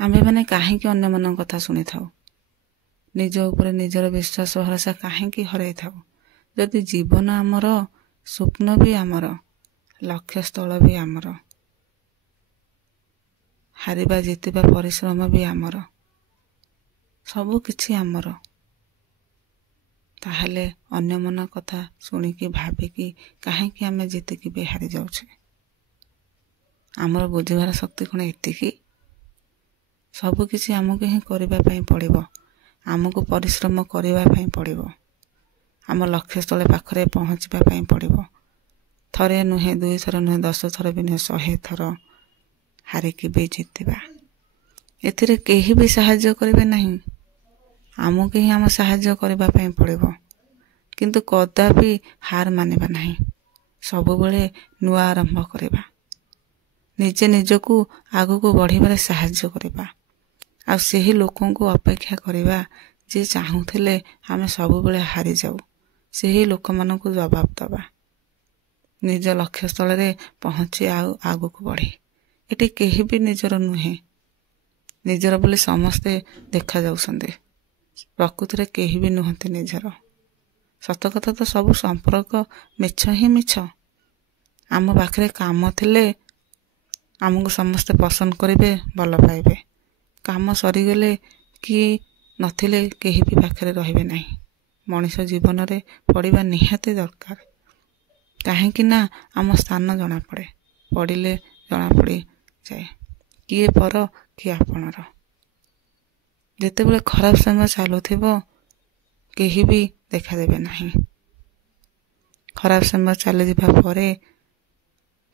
आम्भेମାନେ କାହିଁକି ଅନ୍ୟମାନଙ୍କ କଥା ଶୁଣିଥାଉ? ନିଜ ଉପରେ ନିଜର ବିଶ୍ୱାସ ଭରସା କାହିଁକି ହରାଇଥାଉ? ଯଦି ଜୀବନ ଆମର, ସ୍ୱପ୍ନ ବି ଆମର, ଲକ୍ଷ୍ୟସ୍ଥଳ ବି ଆମର, ହାରିବା ଜିତିବା ପରିଶ୍ରମ ବି ଆମର, ସବୁ କିଛି ଆମର, ତାହେଲେ ଅନ୍ୟମାନଙ୍କ କଥା ଶୁଣିକି ଭାବିକି କାହିଁକି ଆମେ ଜିତିକି ବି ହାରି ଯାଉଛେ? ଆମର ବୁଝିବାର ଶକ୍ତି କ'ଣ ଏତିକି? ସବୁକିଛି ଆମକୁ ହିଁ କରିବା ପାଇଁ ପଡ଼ିବ। ଆମକୁ ପରିଶ୍ରମ କରିବା ପାଇଁ ପଡ଼ିବ। ଆମ ଲକ୍ଷ୍ୟସ୍ଥଳ ପାଖରେ ପହଞ୍ଚିବା ପାଇଁ ପଡ଼ିବ। ଥରେ ନୁହେଁ, 2 ଥର ନୁହେଁ, 10 ଥର ବି ନୁହେଁ, 100 ଥର ହାରିକି ବି ଜିତିବା। ଏଥିରେ କେହି ବି ସାହାଯ୍ୟ କରିବେ ନାହିଁ। ଆମକୁ ହିଁ ଆମ ସାହାଯ୍ୟ କରିବା ପାଇଁ ପଡ଼ିବ। କିନ୍ତୁ କଦାପି ହାର ମାନିବା ନାହିଁ। ସବୁବେଳେ ନୂଆ ଆରମ୍ଭ କରିବା। ନିଜେ ନିଜକୁ ଆଗକୁ ବଢ଼ିବାରେ ସାହାଯ୍ୟ କରିବା। ଆଉ ସେହି ଲୋକଙ୍କୁ ଅପେକ୍ଷା କରିବା ଯିଏ ଚାହୁଁଥିଲେ ଆମେ ସବୁବେଳେ ହାରିଯାଉ। ସେହି ଲୋକମାନଙ୍କୁ ଜବାବ ଦେବା। ନିଜ ଲକ୍ଷ୍ୟସ୍ଥଳରେ ପହଞ୍ଚି ଆଉ ଆଗକୁ ବଢ଼େ। ଏଠି କେହି ବି ନିଜର ନୁହେଁ। ନିଜର ବୋଲି ସମସ୍ତେ ଦେଖାଯାଉଛନ୍ତି। ପ୍ରକୃତିରେ କେହି ବି ନୁହନ୍ତି ନିଜର। ସତ କଥା ତ ସବୁ ସମ୍ପର୍କ ମିଛ ହିଁ ମିଛ। ଆମ ପାଖରେ କାମ ଥିଲେ ଆମକୁ ସମସ୍ତେ ପସନ୍ଦ କରିବେ, ଭଲ ପାଇବେ। କାମ ସରିଗଲେ କି ନଥିଲେ କେହି ବି ପାଖରେ ରହିବେ ନାହିଁ। ମଣିଷ ଜୀବନରେ ପଡ଼ିବା ନିହାତି ଦରକାର। କାହିଁକି ନା ଆମ ସ୍ଥାନ ଜଣାପଡ଼େ। ପଡ଼ିଲେ ଜଣାପଡ଼ିଯାଏ କିଏ ପର କିଏ ଆପଣର। ଯେତେବେଳେ ଖରାପ ସମୟ ଚାଲୁଥିବ କେହି ବି ଦେଖାଦେବେ ନାହିଁ। ଖରାପ ସମୟ ଚାଲିଯିବା ପରେ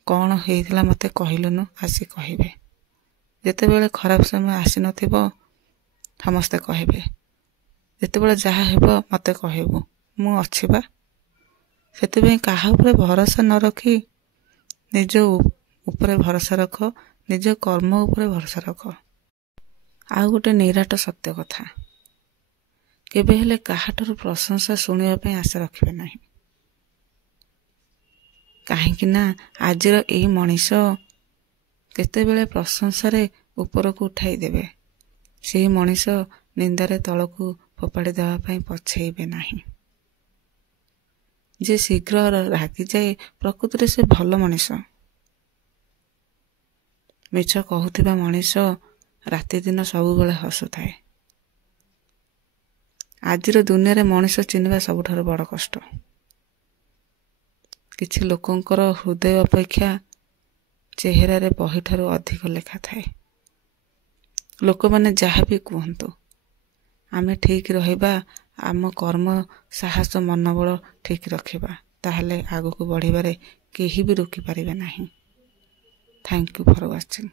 କ'ଣ ହେଇଥିଲା ମୋତେ କହିଲୁନୁ ଆସି କହିବେ। ଯେତେବେଳେ ଖରାପ ସମୟ ଆସିନଥିବ ସମସ୍ତେ କହିବେ, ଯେତେବେଳେ ଯାହା ହେବ ମୋତେ କହିବୁ, ମୁଁ ଅଛି ବା। ସେଥିପାଇଁ କାହା ଉପରେ ଭରସା ନ ରଖି ନିଜ ଉପରେ ଭରସା ରଖ, ନିଜ କର୍ମ ଉପରେ ଭରସା ରଖ। ଆଉ ଗୋଟେ ନିରାଟ ସତ୍ୟ କଥା, କେବେ ହେଲେ କାହାଠାରୁ ପ୍ରଶଂସା ଶୁଣିବା ପାଇଁ ଆଶା ରଖିବେ ନାହିଁ। କାହିଁକି ନା ଆଜିର ଏଇ ମଣିଷ କେତେବେଳେ ପ୍ରଶଂସାରେ ଉପରକୁ ଉଠାଇ ଦେବେ। ସେହି ମଣିଷ ନିନ୍ଦାରେ ତଳକୁ ଫୋପାଡ଼ି ଦେବା ପାଇଁ ପଛେଇବେ ନାହିଁ। ଯେ ଶୀଘ୍ର ରାଗିଯାଏ ପ୍ରକୃତିରେ ସେ ଭଲ ମଣିଷ। ମିଛ କହୁଥିବା ମଣିଷ ରାତିଦିନ ସବୁବେଳେ ହସୁଥାଏ। ଆଜିର ଦୁନିଆରେ ମଣିଷ ଚିହ୍ନିବା ସବୁଠାରୁ ବଡ଼ କଷ୍ଟ। କିଛି ଲୋକଙ୍କର ହୃଦୟ ଅପେକ୍ଷା ଚେହେରାରେ ବହିଠାରୁ ଅଧିକ ଲେଖା ଥାଏ। ଲୋକମାନେ ଯାହା ବି କୁହନ୍ତୁ, ଆମେ ଠିକ୍ ରହିବା, ଆମ କର୍ମ, ସାହସ, ମନୋବଳ ଠିକ୍ ରଖିବା, ତାହେଲେ ଆଗକୁ ବଢ଼ିବାରେ କେହି ବି ରୋକିପାରିବେ ନାହିଁ। Thank you for watching.